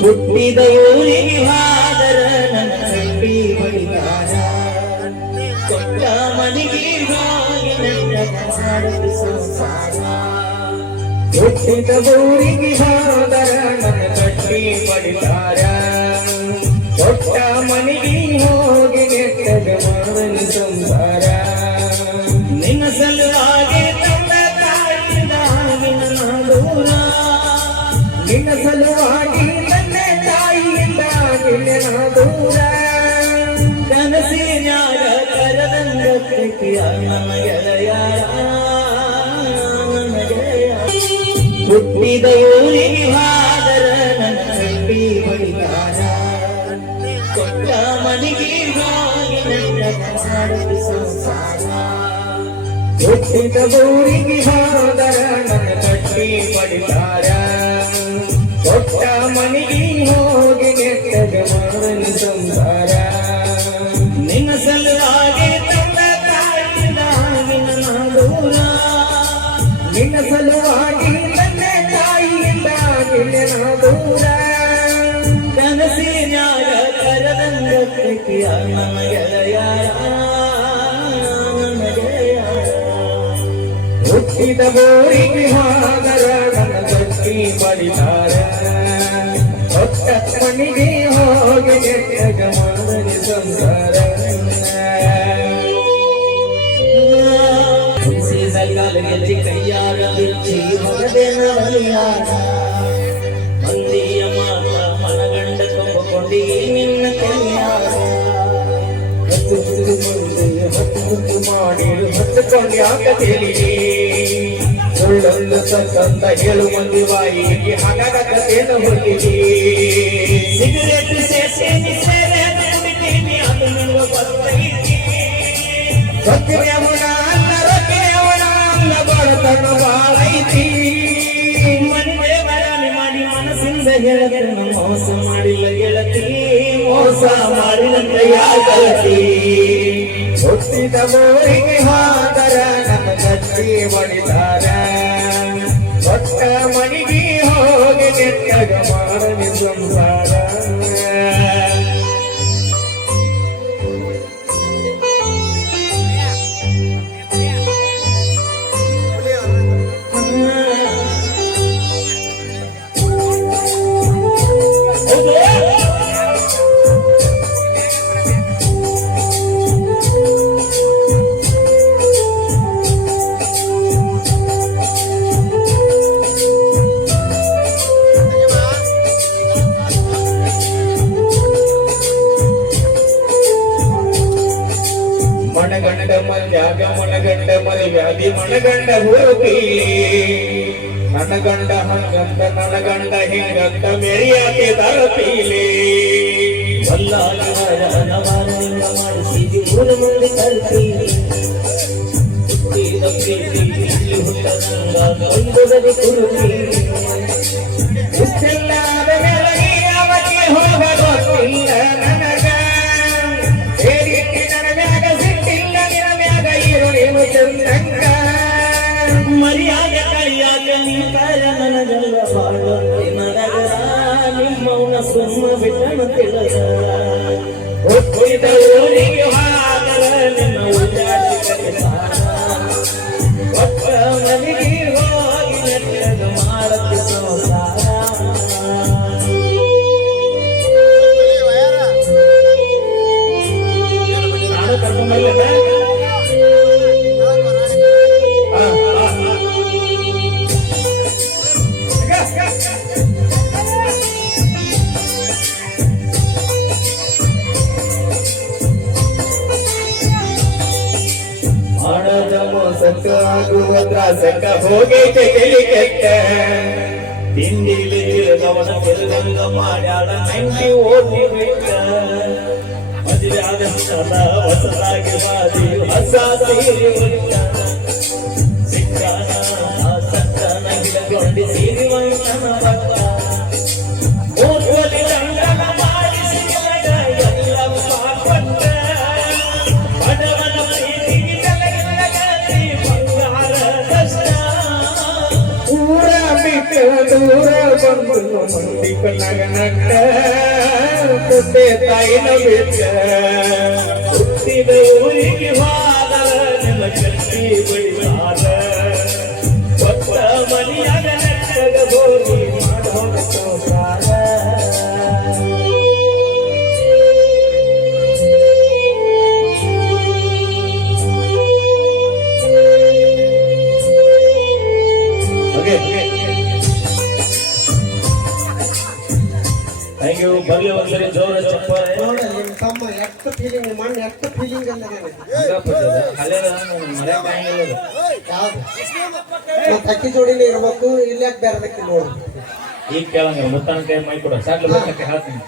ಹುಟ್ಟಿದ ಊರಿಗೆ ಹಾದರ ನನ್ನ ಕಟ್ಟಿ ಬಡಿದಾರ ಕೊಟ್ಟ ಮನೆಗೆ ಹೋಗಿ ನನ್ನ ಸಂಸಾರ ಹುಟ್ಟಿದ ಊರಿಗೆ ಹಾದರ ನನ್ನ ಕಟ್ಟಿ ಬಡಿದಾರ ಕೊಟ್ಟ ಮನೆಗೆ ಹೋಗಿ ನೆಟ್ಟಗ ಮಾಡಲು ಸಂಸಾರ ನಿನ್ನ ಸಲುವಾಗಿ ತಂದ ತಾಯಿಯಿಂದ ದೂರ ನಿನ್ನ ಸಲುವಾಗಿ ನನ್ನ ತಾಯಿಯಿಂದ ನಿನ್ನ ದೂರ ಕನಸಿನ್ಯಾಗ ಕರದಂಗ ನನ್ನ ಗೆಳೆಯ ಹುಟ್ಟಿದ ಊರಿಗೆ ಹಾದರ ನನ್ನ ಕಟ್ಟಿ ಬಡಿದಾರ ಕೊಟ್ಟ ಮನೆಗೆ ಹೋಗಿ ನನ್ನ ಸಂಸಾರ ಹುಟ್ಟಿದ ಊರಿಗೆ ಹಾದರ ನನ್ನ ಕಟ್ಟಿ ಬಡಿದಾರ ಕೊಟ್ಟ ಮನೆಗೆ ಹೋಗಿ ನೆಟ್ಟಗ ಮಾಡಲು ಸಂಸಾರ ನಿನ್ನ ಸಲುವಾಗಿ ತಂದ ತಾಯಿಯಿಂದ ನಿನ್ನ ದೂರ ನಿನ್ನ ಸಲುವಾಗಿ ನನ್ನ ತಾಯಿಯಿಂದ ನಿನ್ನ ದೂರ ಕನಸಿನ್ಯಾಗ ಕರದಂಗ ಪ್ರೀತಿಯ ನನ್ನ ಗೆಳೆಯ ಹುಟ್ಟಿದ ಊರಿಗೆ ಹಾದರ ನನ್ನ ಕಟ್ಟಿ ಬಡಿದಾರ ಕೊಟ್ಟ ಮನೆಗೆ ಹೋಗಿ ನೆಟ್ಟಗ ಮಾಡಲು ಸಂಸಾರ ಗೆಜ್ಜಿ ಕೈಯಾರ ಬಿಚ್ಚಿ ಮಗದೇನ ಬಲಿಯಾರ ಮಂದಿಯ ಮಾತ ಮನಗಂಡ ಕೊಂಬಕೊಂಡಿ ನಿನ್ನ ಕೈಯಾರ ಹತ್ತು ಮಾಡಿರು ಹತ್ತುಕೊಂಡು ಯಾಕ ತಿಳಿಯೇ ಸುಳ್ಳೊಂದು ಸತ್ತಂತ ಹೇಳು ಮಂದಿ ಬಾಯಿಗೆ ಹಾಗಾಗತ್ತೇನು ಹೊಂದಿದೆ ಸಿಗರೇಟ್ ಸೇರಿ ಸೇರೆ ಬಿಟ್ಟಿನಿ ಅದು ನಿನ್ನ ಗೊತ್ತೈತಿ ಸತ್ಯವನ ಅಲ್ಲ ರೊಕ್ಕೆಯವನ ಅಲ್ಲ ಬಡತನ ಬಾಳೈತಿ ಮನೆ ಬರಾಣಿ ಮಾಡಿ ಮನಸ್ಸಿಂದ ಹೇಳಬೇಕು ಮೋಸ ಮಾಡಿಲ್ಲ ಗೆಳತಿ ಮೋಸ ಮಾಡಿದಂತ ಯಾಕಲತಿ ಹುಟ್ಟಿದ ಊರಿಗೆ ಹಾದರ ನನ್ನ ಕಟ್ಟಿ ಬಡಿದಾರ ಕೊಟ್ಟ ಮನೆಗೆ ಹೋಗಿ ನೆಟ್ಟಗ ಮಾಡಲು ಸಂಸಾರ ಮನಗಂಡ ಮಲ್ಯಾಗ ಮನಗಂಡ ಮಲ್ಯಾದಿ ಮನಗಂಡ ಹೋಗಿಲಿ ನನ್ನ ಗಂಡ ಹಂಗಂತ ನನ್ನ ಗಂಡ ಹಿಂಗಂತ ಮೆರಿಯಾಕೆ ತರತೀಲಿ ವಲ್ಲಾಲಿಂಗ ಮಾಡಿಸಿದಿ ಊರ ಮುಂದೆ ಕಲ್ತೀಲಿ ಹುಟ್ಟದಂಗ ಒಂದೊಡದೆ ಕುರುತೀಲಿ ಇಷ್ಟೆಲ್ಲಾದ ಮೇಲೆ ಅವಕ್ಕೆ ಹೋಗ ಗೊತ್ತಿಲ್ಲ ನನಗ ಚಂದಂಗ ಮರ್ಯಾದ ಕೈಯಾಗ ನಿಂತಾಯ ನನಗಲ್ಲ ಬಾಳುವಂತೆ ನರಗರ ನಿಮ್ಮವನ ಸುಮ್ಮ ಬಿಟ್ಟನು ತಿಳಿದ ಹುಟ್ಟಿದ ಊರಿಗೆ ಹಾದರ ನಿನ್ನ ಉಳ್ಳಾಡಿ ಕಲಿಸಾರ ಕೊಟ್ಟ ಮನೆಗೆ ಹೋಗಿ ನೆಟ್ಟಗ ಮಾಡಕ್ಕೆ ಸಂಸಾರ ನಾನು ಕರ್ಕೊಂಬಲ್ಲ ಹಣದ ಮೋಸಕ್ಕ ಆಗುವ ತ್ರಾಸಕ್ಕ ಹೋಗೈತೆ ತಲೆ ಕೆಟ್ಟ ತಿಂಡಿಲಿ ತಿರುಗವನ ತಿರುಗಂಗ ಮಾಡ್ಯಾಳ ನಂಗೆ ಓದಿ ಬಿಟ್ಟ ಮದುವೆ ಆದ ಸಲ ಹೊಸದಾಗಿ ಬಾದಿ ಹೊಸ ಸೀರೆ ಬಿಟ್ಟ ಸಿಕ್ಕನ ಸಕ್ಕನ ಗಿಡಗೊಂಡಿ ಸೀರೆ ವಂಶನ ಬಟ್ಟ ಓದ್ವಲಿ ರಂಗನ ಮಾಡಿಸಿ ಎಲ್ಲ ಪಾಪಟ್ಟ ಬಡವನ ಪ್ರೀತಿಗೆ ತಲೆಗಲಗಲಿ ಬಂಗಾರ ಕಷ್ಟ ಊರ ಬಿಟ್ಟು ದೂರ ಬಂದು ಮಂದಿ ಕೈ ನಗನಕ್ಕ ಕೊಟ್ಟೆ ತಾಯಿನ ಬಿಟ್ಟ ಹುಟ್ಟಿದ ಊರಿಗೆ ಹೋದ ನಿಮ್ಮ ಕಟ್ಟಿ ಬಡಿವಾದ ಹೊತ್ತ ಮನೆಯಾಗ ನೆಟ್ಟಗ ಹೋಗಿ ಮಾಡೋಣ ಸಂಸಾರ ಥ್ಯಾಂಕ್ ಯು. ಬರ್ಲಿ ಒಂದ್ಸರಿ ಜೋರ ಚಪ್ಪಾಳೆ. ನೋಡ ನಿಮ್ಮ ತಮ್ಮ ಎಷ್ಟು ಫೀಲಿಂಗ್ ಮಣ್ಣು ಎಷ್ಟು ಫೀಲಿಂಗ್ ಅಂದ್ರೆ ಯಾವ್ದು ಮತ್ತೆ ಅಕ್ಕಿ ಜೋಡಿನೇ ಇರ್ಬೇಕು ಇಲ್ಲ ಬೇರೆದಕ್ಕೆ ನೋಡು. ಈಗ ಕೇಳಂಗ ಮುತ್ತಾನ ಕೈ ಮೈ ಕೊಡ ಸಾಕ್ಲ ಬೇಕಂತ ಹೇಳ್ತೀನಿ.